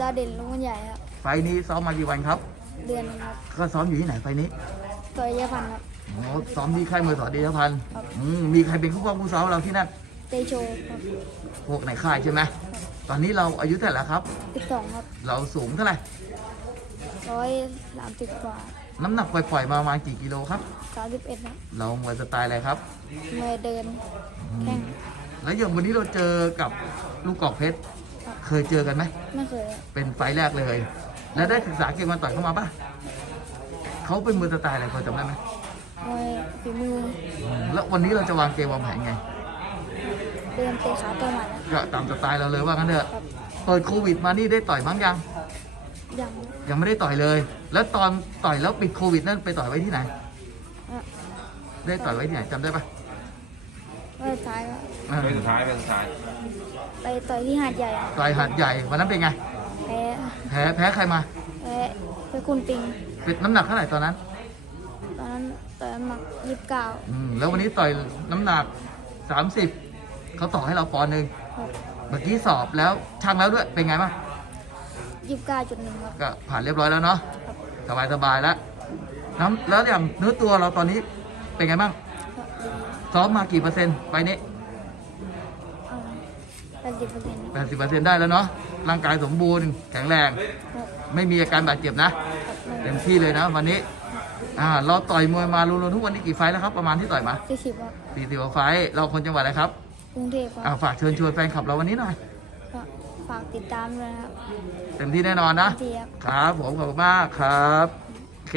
ดาวเด่นลุงมันใหญ่ครับ ไฟล์นี้ซ้อมมากี่วันครับ เดือนหนึงครับก็ซ้อมอยู่ที่ไหนไฟล์นี้ต่อยยาพันธ์ครับ อ๋อซ้อมที่ค่ายมวยสอเดชพันธ์ครับ อืมมีใครเป็นคู่ป้องคู่ซ้อมเราที่นั่นเตโชครับพวกในค่ายใช่ไหมตอนนี้เราอายุเท่าไหร่แล้วครับสิบสองครับเราสูงเท่าไหร่ร้อยสามสิบกว่าน้ำหนักปล่อยๆมาประมาณกี่กิโลครับ สามสิบเอ็ดครับเรามวยสไตล์อะไรครับ เมื่อเดินแข่งแล้วอย่างวันนี้เราเจอกับลูกกอกเพชรครับ เคยเจอกันไหมไม่เคยครับเป็นไฟล์แรกเลย แล้วได้ศึกษาเกมมาต่อยเข้ามาปะเขาเป็นมือสไตล์อะไรพอจำได้ไหมมวยฝีมือแล้ววันนี้เราจะวางเกมวางแผนไงเดินเตะขาตัวหมัดครับก็ตามสไตล์เราเลยว่างั้นเถอะครับเปิดโควิดมานี่ได้ต่อยบ้างยังยังยังไม่ได้ต่อยเลย แล้วตอนต่อยแล้วปิดโควิดนั่นไปต่อยไว้ที่ไหนอะได้ต่อยไว้ที่ไหนจำได้ปะว่าสุด ท้ายก็เออเป็นสุดท้ายเป็นสุดท้ายไปต่อยที่หาดใหญ่ครับต่อยหัดใหญ่วันนั้นเป็นไง แพ้แพ้แพ้ใครมา แพ้ไปคุณปิง เป็นน้ำหนักเท่าไหร่ตอนนั้นตอนนั้นต่อยน้ำหนักยี่สิบเก้าอืมแล้ววันนี้ต่อยน้ำหนัก 30เขาต่อให้เราปอนด์หนึ่งครับเมื่อกี้สอบแล้วช่างแล้วด้วยเป็นไงบ้างยี่สิบเก้าจุดหนึ่งครับก็ผ่านเรียบร้อยแล้วเนาะครับสบายสบายแล้วน้ำแล้วอย่างเนื้อตัวเราตอนนี้เป็นไงบ้างก็ดีซ้อมมากี่เปอร์เซ็นต์ไปนี้เอา แปดสิบเปอร์เซ็นต์แปดสิบเปอร์เซ็นต์ได้แล้วเนาะร่างกายสมบูรณ์แข็งแรงครับไม่มีอาการบาดเจ็บนะครับไม่เต็มที่เลยนะวันนี้อ่าเราต่อยมวยมารวมๆทุกวันนี้กี่ไฟท์แล้วครับ ประมาณที่ต่อยมาสี่สิบครับสี่สิบกว่าไฟท์เราคนจังหวัดอะไรครับกรุงเทพคอ่ารับฝากเชิญชวนแฟนคลับเราวันนี้หน่อยก็ฝากติดตามด้วยนะครับ เต็มที่แน่นอนนะเทียบครับผมขอบคุณมากครับ โอเค